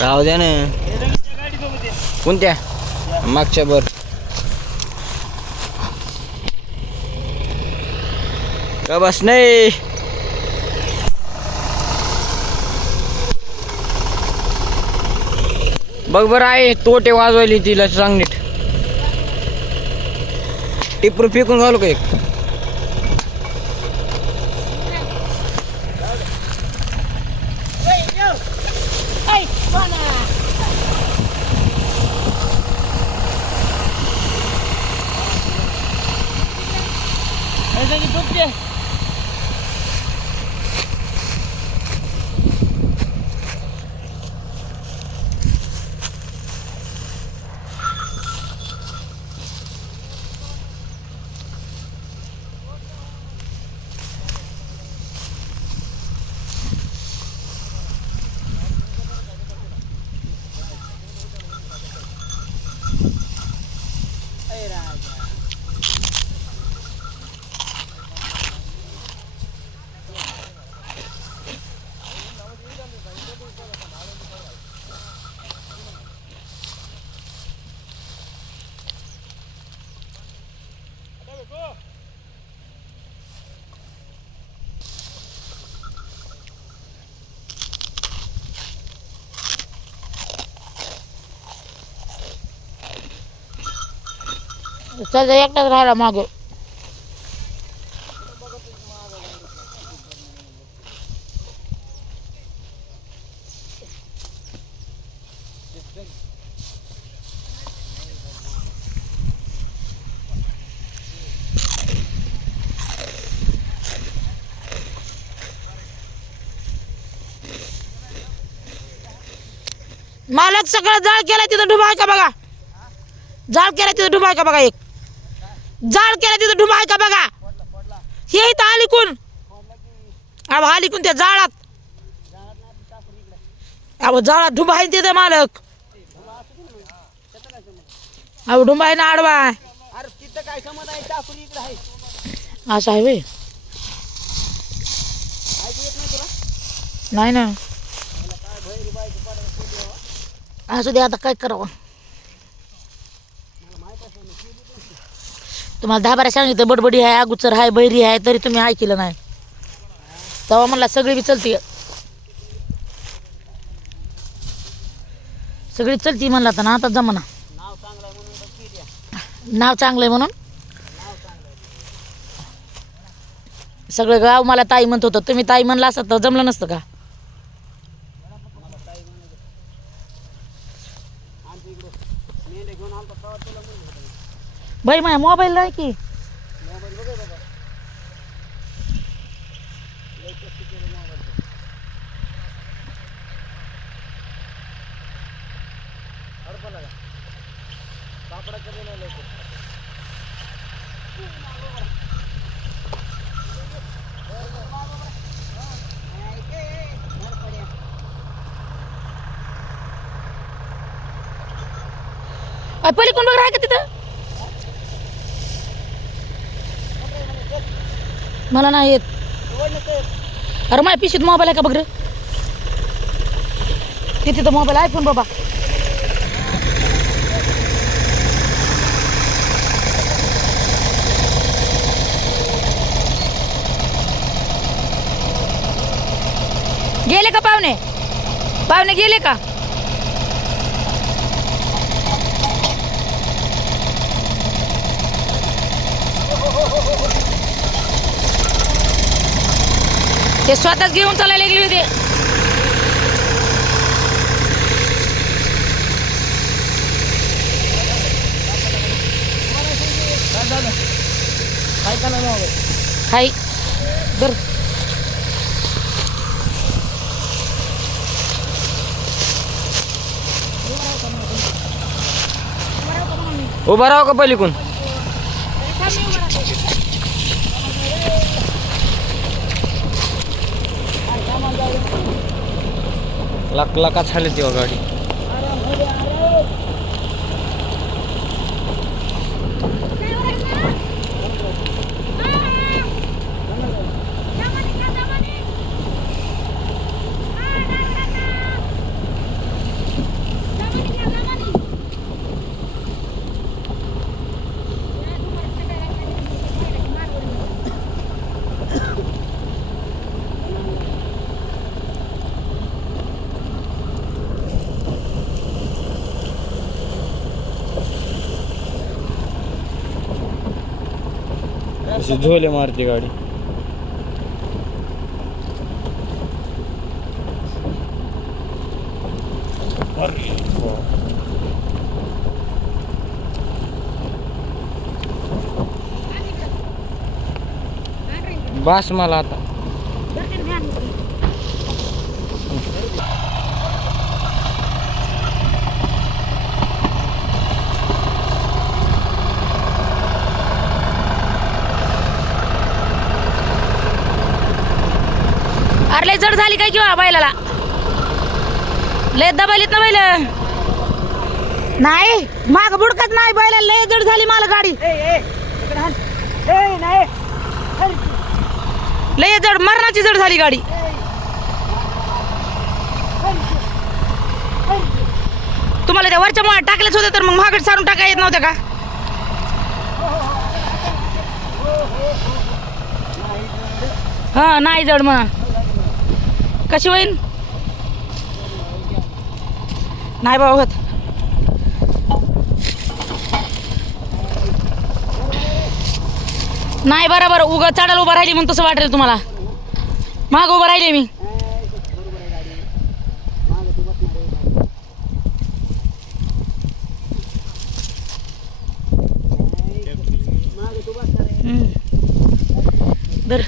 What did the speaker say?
राहू द्या ना. कोणत्या मागच्या बर का बस नाही. बघ बरं आहे तोटे वाजवायली तिला सांग नीट. टिपरू फेकून घालू का एक. चल एकटाच राहिला माग. मालक सगळं जाळ केलाय तिथं डुबा आहे का बघा. जाळ केलाय तिथं डुबा आहे का बघा. एक जाळ केलाय तिथं डुबा आहे का बघा. हे इथं आली कोण अब आली कोण त्या जाळात. अब जाळात डुबा आहे तिथं मालक. अब डुबा आहे ना आडवा आहे. असं आहे वे. नाही ना असू दे आता काय करावं. तुम्हाला 10-12 सांगितलं बडबडी आहे अगुचर आहे बैरी आहे तरी तुम्ही ऐकलं नाही. तेव्हा म्हणला सगळी बी चलती सगळी चलती म्हणला तर ना आता जमाना. नाव चांगलंय म्हणून सगळं गाव मला ताई म्हणत होतं. तुम्ही ताई म्हणला असत तर जमलं नसतं का. बाई माझ्या मोबाईल नाही की. पहिले कोण बघ राह का तिथं. मला नाही येत. अरे माझ्या पिशीत मोबाईल आहे का बघ रे. तिथे मोबाईल आयफोन बाबा. गेले का पाहुणे. पाहुणे गेले का. ते स्वतःच घेऊन चालायला गेले होते. हाय बर उभा राहा का पलीकडून. लाका झाली ती गाडी. अशी झोले मारते गाडी. बास मला आता. अरे लय जड झाली काय किंवा बैलाला लय दबालीत ना बैल. नाही माग बुडकत नाही बैला लय जड झाली मला गाडी. लय जड मरणाची जड झाली गाडी. तुम्हाला त्या वरच्या मुळे टाकलेच होते तर मग मागट सारून टाका येत नव्हते का? हा नाही जड म्हणा. कशी होईल? नाही बाबा होत. नाही बरोबर उगा चढायला उभा राहिली म्हणून तसं वाटेल तुम्हाला. माग उभा राहिले मी. दर